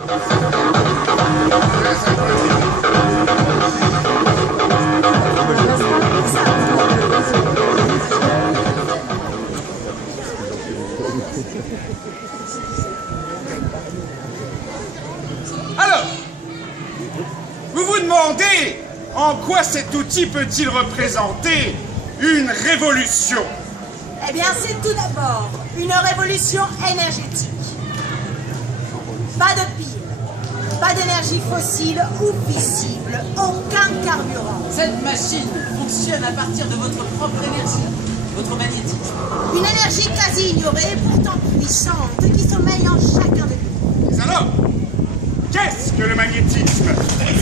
Alors, vous vous demandez en quoi cet outil peut-il représenter une révolution? Eh bien, c'est tout d'abord une révolution énergétique. Pas de piles, pas d'énergie fossile ou fissible, aucun carburant. Cette machine fonctionne à partir de votre propre énergie, votre magnétisme. Une énergie quasi ignorée, pourtant puissante, qui sommeille en chacun de nous. Mais alors, qu'est-ce que le magnétisme?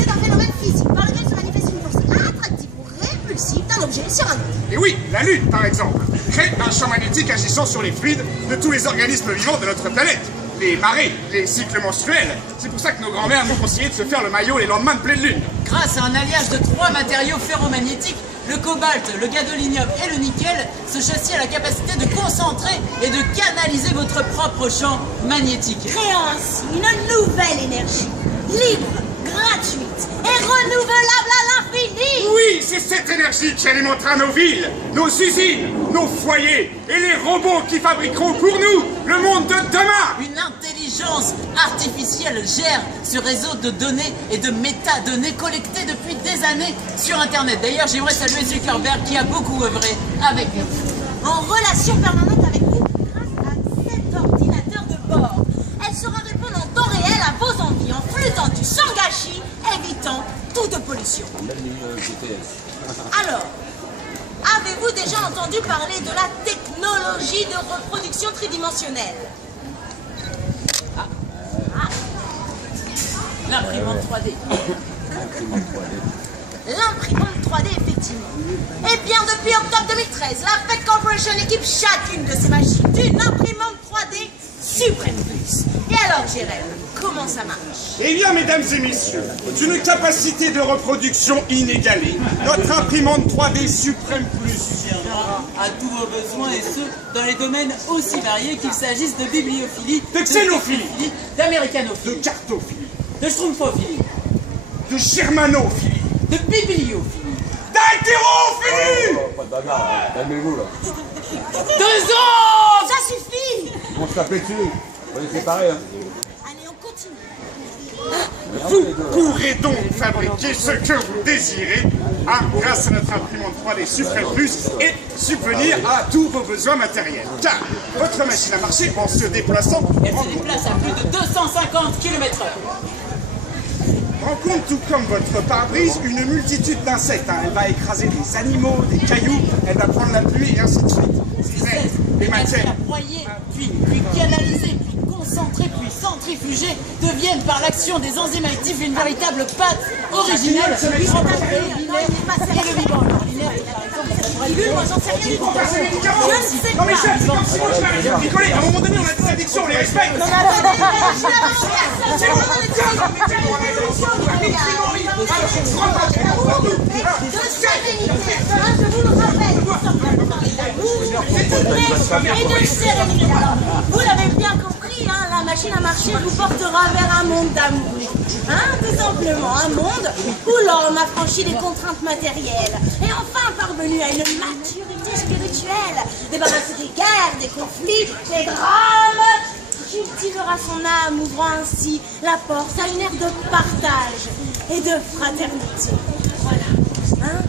C'est un phénomène physique par lequel se manifeste une force attractive ou répulsive d'un objet sur un autre. Et oui, la Lune, par exemple, crée un champ magnétique agissant sur les fluides de tous les organismes vivants de notre planète. Les marées, les cycles menstruels. C'est pour ça que nos grands-mères nous conseillaient de se faire le maillot les lendemains de pleine lune. Grâce à un alliage de 3 matériaux ferromagnétiques, le cobalt, le gadolinium et le nickel, ce châssis a la capacité de concentrer et de canaliser votre propre champ magnétique. Créant ainsi une nouvelle énergie, libre, gratuite et renouvelable à l'infini. Oui, c'est cette énergie qui alimentera nos villes, nos usines, nos foyers et les robots qui fabriqueront pour nous le monde de demain. Une intelligence artificielle gère ce réseau de données et de métadonnées collectées depuis des années sur Internet. D'ailleurs, j'aimerais saluer Zuckerberg qui a beaucoup œuvré avec nous. En relation permanente avec vous grâce à cet ordinateur de bord. Elle saura répondre en temps réel à vos envies en flux tendu, sans gâchis, évitant toute pollution. Alors, avez-vous déjà entendu parler de la technologie de reproduction tridimensionnelle? L'imprimante 3D. L'imprimante 3D, effectivement. Eh bien, depuis octobre 2013, la Fed Corporation équipe chacune de ces machines d'une imprimante 3D Supreme Plus. Et alors, Jérém, comment ça marche? Eh bien, mesdames et messieurs, d'une capacité de reproduction inégalée, notre imprimante 3D Supreme Plus À tous vos besoins et ceux dans les domaines aussi variés qu'il s'agisse de bibliophilie, de xénophilie, d'américanophilie, de cartophilie, de schtroumpfophilie, de germanophilie, de bibliophilie, d'haltérophilie. Pas de bagarre, calmez-vous là. de zones. Ça suffit! On se tape dessus. On est séparés. Hein. Allez, on continue. Vous pourrez donc fabriquer ce que vous désirez grâce à notre imprimante 3D Supreme Plus et subvenir à tous vos besoins matériels. Car votre machine a marché en se déplaçant. Elle se déplace à plus de 250 km/h. Rencontre tout comme votre pare-brise une multitude d'insectes. Elle va écraser des animaux, des cailloux, elle va prendre la pluie et ainsi de suite. Ces aides, les matières. broyées, puis canalisées, puis concentrées, puis centrifugées, deviennent par l'action des enzymes actifs une véritable pâte originale. Et le vivant. L'ordinaire, par exemple, ça pourrait être... Moi, j'en sais rien du tout. Je ne sais pas. Non mais chef, c'est comme si moi je m'arrêtais de picoler. À un moment donné, on a des addictions, on les respecte. De sérénité, je vous le rappelle, nous sommes en train de parler d'amour et de sérénité. Alors, vous l'avez bien compris, hein, la machine à marcher vous portera vers un monde d'amour. Hein, tout simplement, un monde où l'homme a franchi les contraintes matérielles et enfin parvenu à une maturité spirituelle, débarrassé des guerres, des conflits, des drames, cultivera son âme, ouvrant ainsi la porte à une ère de partage et de fraternité. Voilà. Hein?